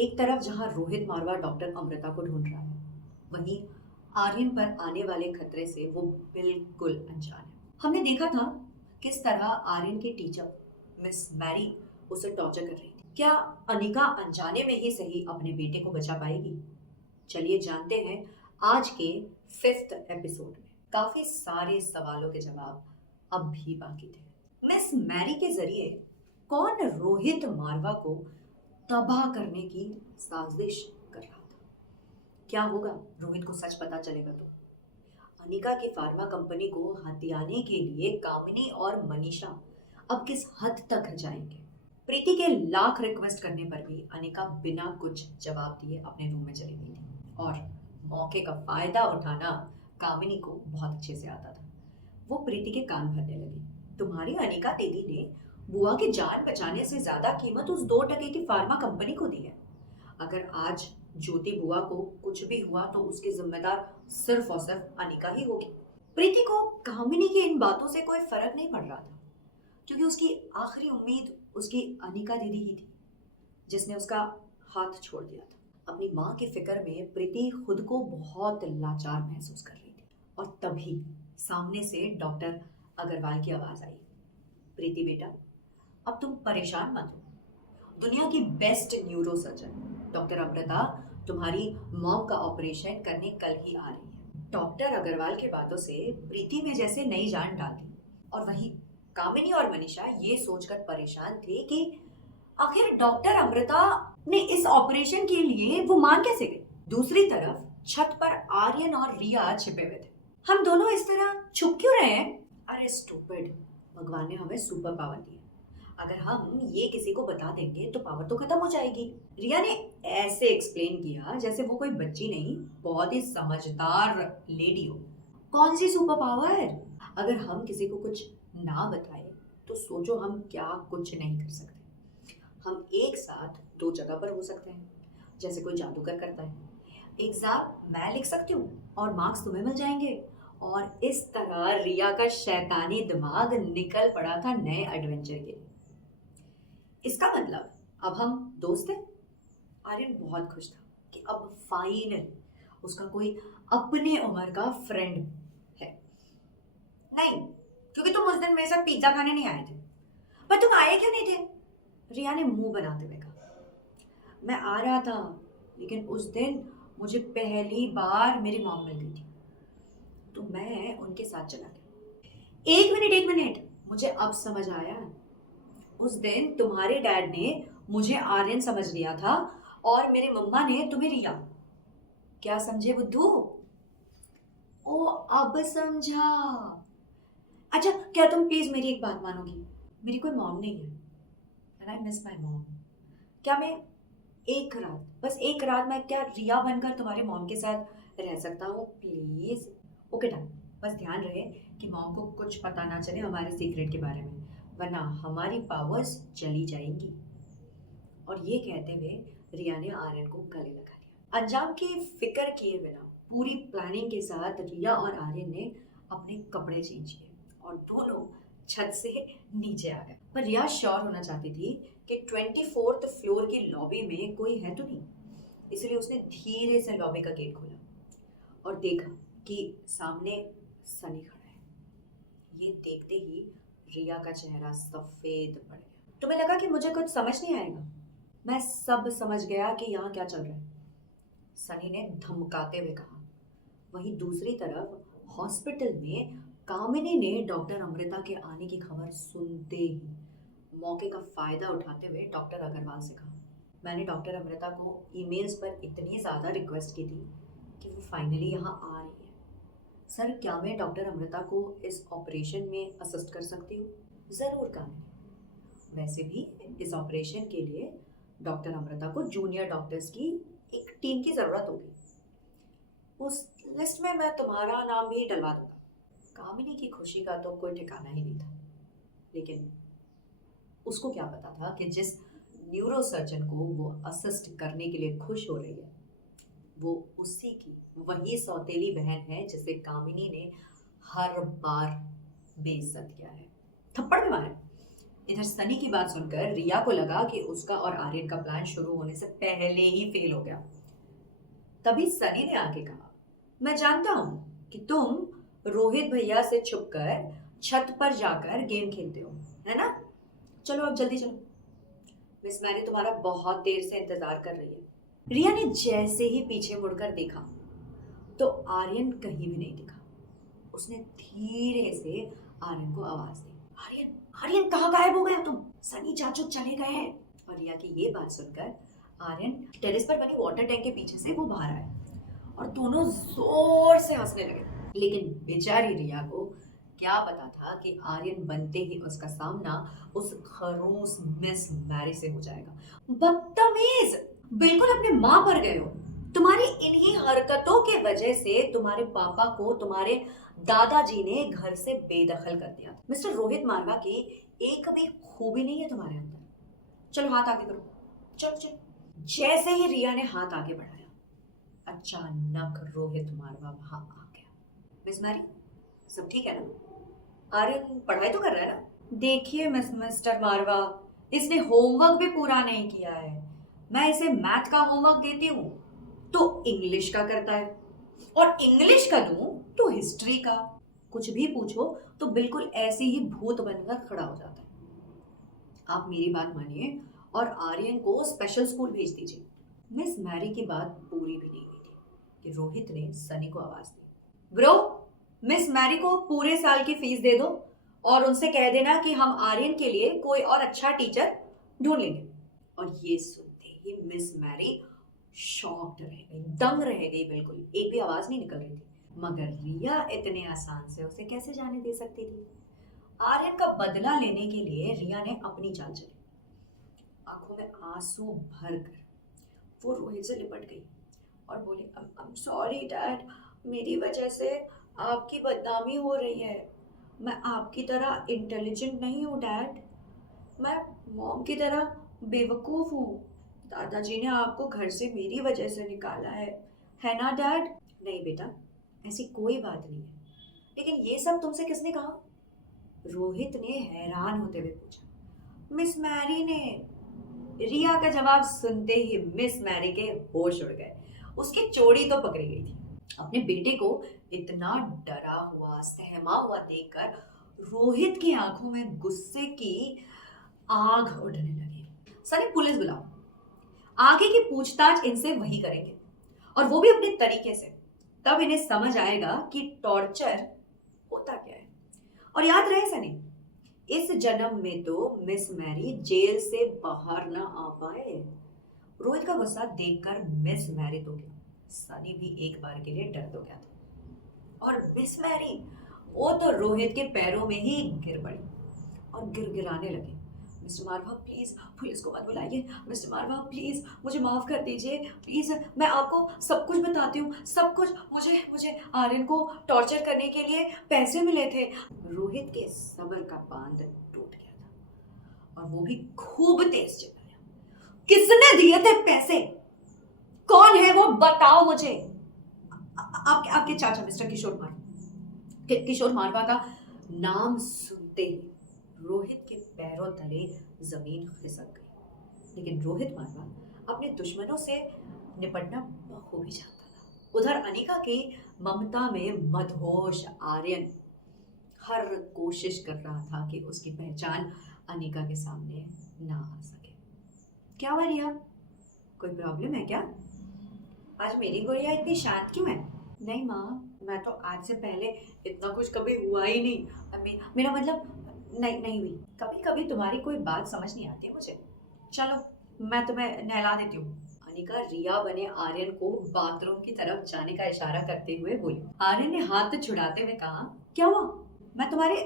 एक तरफ जहां रोहित मारवा डॉक्टर अमृता को ढूंढ रहा है, वहीं आर्यन पर आने वाले खतरे से वो बिल्कुल अनजान है। हमने देखा था किस तरह आर्यन की टीचर मिस मैरी उसे टॉर्चर कर रही थी। क्या अनिका अनजाने में ही सही अपने बेटे को बचा पाएगी? चलिए जानते हैं आज के 5th एपिसोड में। काफी सारे सवालों के जवाब अब भी बाकी थे। मिस मैरी के जरिए कौन रोहित मारवा को तबाह करने की साजिश कर रहा था? क्या होगा रोहित को सच पता चलेगा तो? अनिका की फार्मा कंपनी को हथियाने के लिए कामिनी और मनीषा अब किस हद तक जाएंगे? प्रीति के लाख रिक्वेस्ट करने पर भी अनिका बिना कुछ जवाब दिए अपने रूम में चली गई थी और मौके का फायदा उठाना कामिनी को बहुत अच्छे से आता था। वो प्रीति के कान भरने लगी। तुम्हारी अनिका दीदी ने बुआ की जान बचाने से ज्यादा कीमत उस 2 टके की फार्मा कंपनी को दी है। अगर आज ज्योति बुआ को कुछ भी हुआ तो उसकी जिम्मेदार सिर्फ और सिर्फ अनिका ही होगी। प्रीति को कामिनी की इन बातों से कोई फर्क नहीं पड़ रहा था, क्योंकि उसकी आखिरी उम्मीद उसकी अनिका दीदी ही थी, जिसने उसका हाथ छोड़ दिया था। अपनी माँ की फिक्र में प्रीति खुद को बहुत लाचार महसूस कर रही थी और तभी सामने से डॉक्टर अग्रवाल की आवाज आई। प्रीति बेटा, अब तुम परेशान मत हो। दुनिया की best neuro surgeon doctor Amrita तुम्हारी मॉम का ऑपरेशन करने कल ही आ रही है। डॉक्टर अग्रवाल की बातों से प्रीति में जैसे नई जान डाल दी। और वहीं कामिनी और मनीषा ये सोचकर परेशान थे कि आखिर डॉक्टर अमृता ने इस ऑपरेशन के लिए वो मान कैसे गई। दूसरी तरफ छत पर आर्यन और रिया छिपे हुए थे। हम दोनों इस तरह छुप क्यों रहे हैं? अरे स्टूपिड, भगवान ने हमें सुपर पावर दी है। अगर हम ये किसी को बता देंगे तो पावर तो खत्म हो जाएगी। रिया ने ऐसे एक्सप्लेन किया जैसे वो कोई बच्ची नहीं, बहुत ही समझदार लेडी हो। कौन सी सुपर पावर? अगर हम किसी को कुछ ना बताए तो सोचो हम क्या कुछ नहीं कर सकते। हम एक साथ 2 जगह पर हो सकते हैं, जैसे कोई जादूगर करता है। एग्जाम मैं लिख सकती हूँ और मार्क्स तुम्हें मिल जाएंगे। और इस तरह रिया का शैतानी दिमाग निकल पड़ा था नए एडवेंचर के लिए। इसका मतलब अब हम दोस्त हैं। आर्यन बहुत खुश था कि अब फाइनल उसका कोई अपने उम्र का फ्रेंड है। नहीं, क्योंकि तुम उस दिन मेरे साथ पिज्जा खाने नहीं आए थे। पर तुम आए क्यों नहीं थे? रिया ने मुंह बनाते हुए कहा। मैं आ रहा था, लेकिन उस दिन मुझे पहली बार मेरी मॉम मिल गई थी, तो मैं उनके साथ चला गया। एक मिनट, मुझे अब समझ आया। उस दिन तुम्हारे डैड ने मुझे आर्यन समझ लिया था और मेरे मम्मा ने तुम्हें रिया। क्या समझे बुद्धू? ओ, अब समझा। अच्छा, क्या तुम प्लीज मेरी एक बात मानोगी? मेरी कोई मॉम नहीं है and I miss my mom. क्या मैं एक रात, बस एक रात मैं क्या रिया बनकर तुम्हारे मॉम के साथ रह सकता हूँ प्लीज? Okay done. बस ध्यान रहे कि मॉम को कुछ पता ना चले हमारे सीक्रेट के बारे में, वरना हमारी पावर्स चली जाएंगी। और ये कहते हुए रिया ने आर्यन को गले लगा लिया। अंजाम की फिक्र किए बिना पूरी प्लानिंग के साथ रिया और आर्यन ने अपने कपड़े चेंज किए और दोनों छत से नीचे आ गए। पर रिया श्योर होना चाहती थी कि 24th फ्लोर की लॉबी में कोई है तो नहीं, इसलिए उसने धीरे से लॉबी का गेट खोला और देखा कि सामने सनी खड़ा है। ये देखते ही रिया का चेहरा सफेद पड़ गया। तुम्हें लगा कि मुझे कुछ समझ नहीं आएगा? मैं सब समझ गया कि यहाँ क्या चल रहा है, सनी ने धमकाते हुए कहा। वहीं दूसरी तरफ हॉस्पिटल में कामिनी ने डॉक्टर अमृता के आने की खबर सुनते ही मौके का फायदा उठाते हुए डॉक्टर अग्रवाल से कहा, मैंने डॉक्टर अमृता को ईमेल्स पर इतनी ज़्यादा रिक्वेस्ट की थी कि वो फाइनली यहाँ आ रही है। सर, क्या मैं डॉक्टर अमृता को इस ऑपरेशन में असिस्ट कर सकती हूँ? ज़रूर कामिनी। वैसे भी इस ऑपरेशन के लिए डॉक्टर अमृता को जूनियर डॉक्टर्स की एक टीम की ज़रूरत होगी। उस लिस्ट में मैं तुम्हारा नाम भी डलवा दूंगा। कामिनी की खुशी का तो कोई ठिकाना ही नहीं था, लेकिन उसको क्या पता था कि जिस न्यूरो सर्जन को वो असिस्ट करने के लिए खुश हो रही है, वो उसी की वही सौतेली बहन है जिसे कामिनी ने हर बार बेइज्जत किया है, थप्पड़ भी मारे। इधर सनी की बात सुनकर रिया को लगा कि उसका और आर्यन का प्लान शुरू होने से पहले ही फेल हो गया। तभी सनी ने आके कहा, मैं जानता हूं कि तुम रोहित भैया से छुपकर छत पर जाकर गेम खेलते हो, है ना? चलो अब जल्दी चलो, मिस मैरी तुम्हारा बहुत देर से इंतजार कर रही है। रिया ने जैसे ही पीछे मुड़कर देखा तो आर्यन कहीं भी नहीं दिखा। उसने धीरे से आर्यन को आवाज दी, आर्यन, आर्यन कहाँ गायब हो गया तुम? सनी चाचू चले गए हैं। और रिया की ये बात सुनकर आर्यन टेरेस पर बनी वाटर टैंक के पीछे से वो बाहर आया और दोनों जोर से हंसने लगे। लेकिन बेचारी रिया को क्या पता था कि आर्यन बनते ही उसका सामना उस खरूस मिस मैरी से हो जाएगा। बदतमीज, बिल्कुल अपने माँ पर गए हो। तुम्हारी इन्हीं हरकतों के वजह से तुम्हारे पापा को तुम्हारे दादाजी ने घर से बेदखल कर दिया। मिस्टर रोहित मारवा की एक भी खूबी नहीं है तुम्हारे अंदर। चलो हाथ आगे करो, चलो चलो। जैसे ही रिया ने हाथ आगे बढ़ाया, अचानक रोहित मारवा वहां आ गया। मिस मैरी, सब ठीक है ना? आर्यन पढ़ाई तो कर रहा है ना? देखिए मिस्टर मारवा, इसने होमवर्क भी पूरा नहीं किया है। मैं इसे मैथ का होमवर्क देती हूँ तो इंग्लिश का करता है, और इंग्लिश का दूं तो हिस्ट्री का। कुछ भी पूछो तो बिल्कुल ऐसे ही भूत बनकर खड़ा हो जाता है। आप मेरी बात मानिए और आर्यन को स्पेशल स्कूल भेज दीजिए। मिस मैरी की बात पूरी भी नहीं हुई थी कि रोहित ने सनी को आवाज दी, ब्रो, मिस मैरी को पूरे साल की फीस दे दो और उनसे कह देना कि हम आर्यन के लिए कोई और अच्छा टीचर ढूंढ लेंगे। और ये सुनते ही मिस मैरी शॉक्ड रह गई, दंग रह गई, बिल्कुल एक भी आवाज नहीं निकल रही थी। मगर रिया इतने आसान से उसे कैसे जाने दे सकती थी? आर्यन का बदला लेने के लिए रिया ने अपनी चाल चली। आंखों में आंसू भर कर वो रोहित से लिपट गई और बोली, आई एम सॉरी डैड, मेरी वजह से आपकी बदनामी हो रही है। मैं आपकी तरह इंटेलिजेंट नहीं हूँ डैड, मैं मॉम की तरह बेवकूफ़ हूँ। दादाजी ने आपको घर से मेरी वजह से निकाला है ना डैड? नहीं बेटा, ऐसी कोई बात नहीं है। लेकिन ये सब तुमसे किसने कहा? रोहित ने हैरान होते हुए पूछा। मिस मैरी ने। रिया का जवाब सुनते ही मिस मैरी के होश उड़ गए। उसकी चोड़ी तो पकड़ी गई थी। अपने बेटे को इतना डरा हुआ, सहमा हुआ देखकर रोहित की आंखों में गुस्से की आग उड़ने लगी। सनी, पुलिस बुलाओ, आगे की पूछताछ इनसे वही करेंगे, और वो भी अपने तरीके से। तब इन्हें समझ आएगा कि टॉर्चर होता क्या है। और याद रहे सनी, इस जन्म में तो मिस मैरी जेल से बाहर ना आ पाए। रोहित का गुस्सा देखकर मिस मैरी तो क्या, सनी भी एक बार के लिए डर तो गया था। और मिस मैरी, वो तो रोहित के पैरों में ही गिर पड़ी और गिड़गिड़ाने लगी। मिस्टर मारवा प्लीज पुलिस को मत बुलाइए। मिस्टर मारवा प्लीज मुझे माफ कर दीजिए, प्लीज मैं आपको सब कुछ बताती हूँ, सब कुछ। मुझे आर्यन को टॉर्चर करने के लिए पैसे मिले थे। रोहित के सब्र का बांध टूट गया था और वो भी खूब तेज चिल्लाया, किसने दिए थे पैसे? कौन है वो, बताओ मुझे। आपके चाचा मिस्टर किशोर मारवा का नाम सुनते ही रोहित के पैरों तले जमीन खिसक गई। लेकिन रोहित मारवा अपने दुश्मनों से निपटना बखूबी जानता था। उधर अनिका की ममता में मदहोश आर्यन हर कोशिश कर रहा था कि उसकी पहचान अनिका के सामने ना आ सके। क्या हुआ रिया, कोई प्रॉब्लम है क्या? आज मेरी गुड़िया इतनी शांत क्यों है? नहीं माँ, मैं तो आज से पहले इतना कुछ कभी हुआ ही नहीं। मेरा मतलब नहीं हुई। कभी कभी तुम्हारी कोई बात समझ नहीं आती मुझे। चलो मैं तुम्हें नहला देती हूँ। अनिका रिया बने आर्यन को बाथरूम की तरफ जाने का इशारा करते हुए बोली। आर्यन ने हाथ छुड़ाते हुए कहा, क्या हुआ? मैं तुम्हारे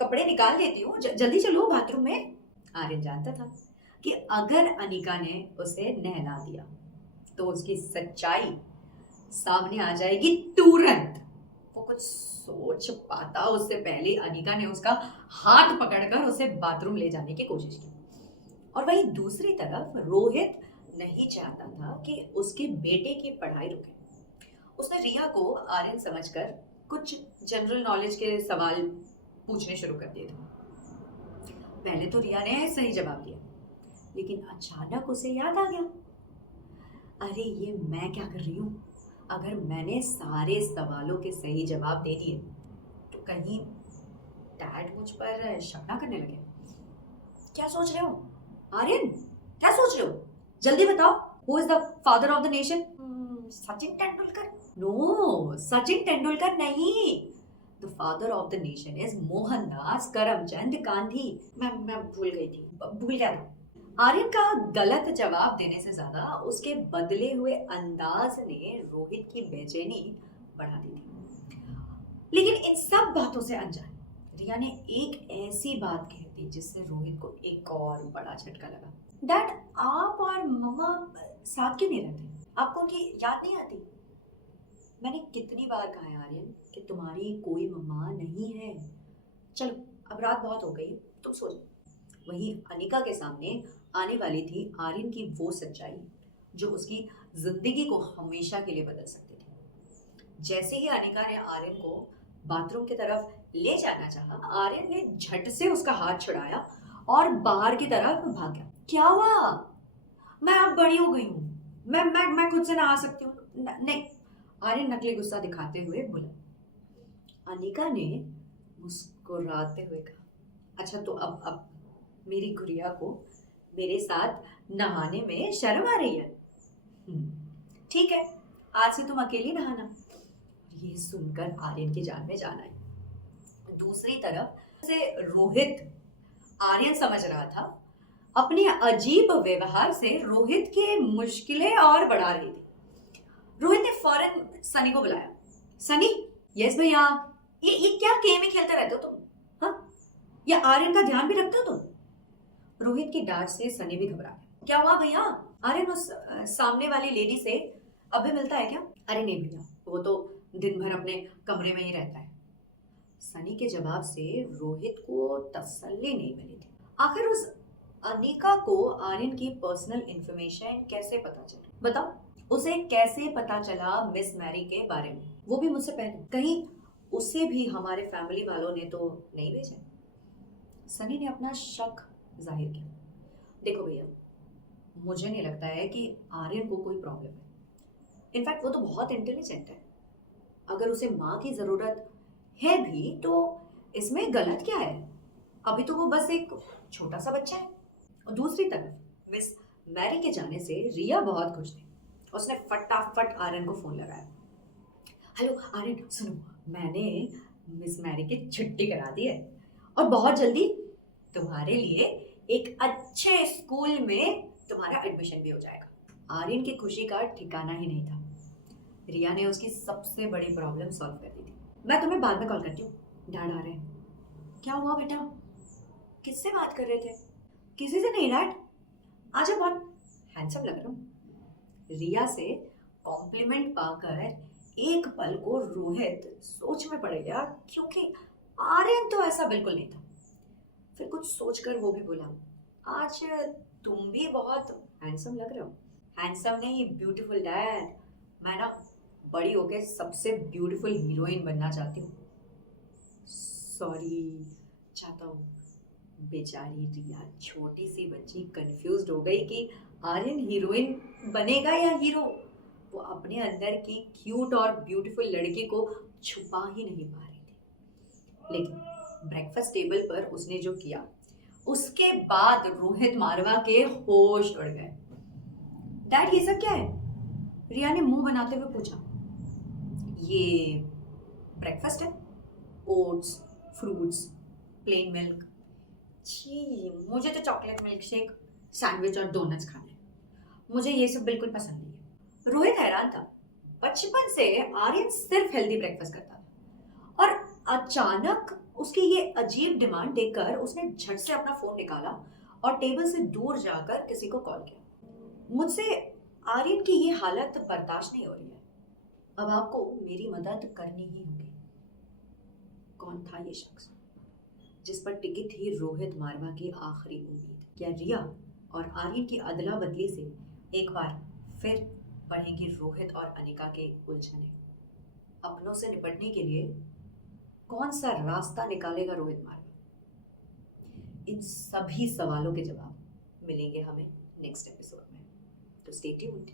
कपड़े निकाल देती हूँ, जल्दी चलो बाथरूम में। आर्यन जानता था कि अगर अनिका ने उसे नहला दिया तो उसकी सच्चाई सामने आ जाएगी तुरंत। वो कुछ सोच पाता उससे पहले अनिका ने उसका हाथ पकड़कर उसे बाथरूम ले जाने की कोशिश की। और वहीं दूसरी तरफ रोहित नहीं चाहता था कि उसके बेटे की पढ़ाई रुके। उसने रिया को आर्यन समझकर कुछ जनरल नॉलेज के सवाल पूछने शुरू कर दिए थे। पहले तो रिया ने सही जवाब दिया, लेकिन अचानक उसे याद आ गया, अरे ये मैं क्या कर रही हूँ। अगर मैंने सारे सवालों के सही जवाब दे दिए तो कहीं डैड मुझ पर शक ना करने लगे। क्या सोच रहे हो आर्यन, क्या सोच रहे हो? जल्दी बताओ, who is the father of the nation? Sachin Tendulkar? No, Sachin Tendulkar नहीं। The father of the nation is Mohandas Karamchand Gandhi. मैं भूल गई थी, भूल गया था। आर्यन का गलत जवाब देने से ज्यादा उसके बदले हुए अंदाज ने रोहित की बेचैनी बढ़ा दी थी। लेकिन इन सब बातों से अनजान रिया ने एक ऐसी बात कह दी जिससे रोहित को एक और बड़ा झटका लगा। डैड, आप और मम्मा साथ क्यों नहीं रहते? आपको उनकी याद नहीं आती? मैंने कितनी बार कहा है आर्यन कि तुम्हारी कोई मम्मा नहीं है। चलो अब रात बहुत हो गई, तुम सो जाओ। वहीं अनिका के सामने आने वाली थी आर्यन की वो सच्चाई जो उसकी जिंदगी को हमेशा के लिए बदल सकती थी। जैसे ही अनिका ने आर्यन को बाथरूम की तरफ ले जाना चाहा, आर्यन ने झट से उसका हाथ छुड़ाया और बाहर की तरफ भाग गया। क्या हुआ? मैं अब बड़ी हो गई हूँ, मैं खुद से नहा सकती हूँ। नहीं, आर्यन नकली गुस्सा दिखाते हुए बोला। अनिका ने मुस्कुराते हुए कहा, अच्छा तो अब मेरी गुड़िया को मेरे साथ नहाने में शर्म आ रही है? ठीक है, आज से तुम अकेली नहाना। ये सुनकर आर्यन की जान में जान आई। दूसरी तरफ से रोहित, आर्यन समझ रहा था अपने अजीब व्यवहार से रोहित की मुश्किलें और बढ़ा रही थी। रोहित ने फौरन सनी को बुलाया। सनी? यस भैया। ये क्या गेम ही खेलते रहते हो तुम? हाँ, या आर्यन का ध्यान भी रखते हो तुम? रोहित की डांट से सनी भी घबरा गया। क्या हुआ भैया? आर्यन उस सामने वाली लेडी से अभी मिलता है क्या? अरे नहीं भैया, वो तो दिन भर अपने कमरे में ही रहता है। सनी के जवाब से रोहित को तसल्ली नहीं मिली थी। आखिर उस अनिका को आर्यन की पर्सनल इंफॉर्मेशन कैसे पता चली? बताओ, उसे कैसे पता चला मिस मैरी के बारे में, वो भी मुझसे पहले? कहीं उसे भी हमारे फैमिली वालों ने तो नहीं भेजा? सनी ने अपना शक जाहिर किया। देखो भैया, मुझे नहीं लगता है कि आर्यन को कोई प्रॉब्लम है। इनफैक्ट वो तो बहुत इंटेलिजेंट है। अगर उसे माँ की जरूरत है भी तो इसमें गलत क्या है? अभी तो वो बस एक छोटा सा बच्चा है। और दूसरी तरफ मिस मैरी के जाने से रिया बहुत खुश थी। उसने फटाफट आर्यन को फोन लगाया। हेलो आर्यन, सुनो, मैंने मिस मैरी की छुट्टी करा दी है और बहुत जल्दी तुम्हारे लिए एक अच्छे स्कूल में तुम्हारा एडमिशन भी हो जाएगा। आर्यन की खुशी का ठिकाना ही नहीं था। रिया ने उसकी सबसे बड़ी प्रॉब्लम सॉल्व कर दी थी। मैं तुम्हें बाद में कॉल करती हूँ, डैड आ रहे हैं। क्या हुआ बेटा? किससे बात कर रहे थे? किसी से नहीं डैड, आज आप बहुत हैंडसम लग रहे हो। रिया से कॉम्प्लीमेंट पाकर एक पल को रोहित सोच में पड़ गया, क्योंकि आर्यन तो ऐसा बिल्कुल नहीं था। फिर कुछ सोचकर वो भी बोला, आज तुम भी बहुत हैंडसम लग रहे हो। हैंडसम नहीं, ब्यूटीफुल डैड। मैं ना बड़ी होके सबसे ब्यूटीफुल हीरोइन बनना चाहती हूँ। सॉरी, चाहता हूँ। बेचारी रिया छोटी सी बच्ची कंफ्यूज्ड हो गई कि आर्यन हीरोइन बनेगा या हीरो। वो अपने अंदर की क्यूट और ब्यूटीफुल लड़की को छुपा ही नहीं पा रही थी। लेकिन ब्रेकफास्ट टेबल पर उसने जो किया, उसके बाद रोहित मारवा के होश उड़ गए। डैड, ये सब क्या है? रिया ने मुंह बनाते हुए पूछा। ये ब्रेकफास्ट है, ओट्स, फ्रूट्स, प्लेन मिल्क। छी, मुझे तो चॉकलेट मिल्क शेक, सैंडविच और डोनट्स खाने, मुझे ये सब बिल्कुल पसंद नहीं है। रोहित हैरान था। बचपन से आर्यन सिर्फ हेल्दी ब्रेकफास्ट करता था और अचानक उसकी ये अजीब डिमांड देखकर उसने झट से अपना फोन निकाला और टेबल से दूर जाकर किसी को कॉल किया। मुझसे आर्यन की ये हालत बर्दाश्त नहीं हो रही है, अब आपको मेरी मदद करनी ही होगी। कौन था ये शख्स जिस पर टिकी थी रोहित मारवा की आखिरी उम्मीद? क्या रिया और आर्यन की अदला बदली से एक बार फिर बढ़ेंगी रोहित और अनिका के उलझने? अपनों से निपटने के लिए कौन सा रास्ता निकालेगा रोहित मारवा? इन सभी सवालों के जवाब मिलेंगे हमें नेक्स्ट एपिसोड में। तो स्टे ट्यून्ड।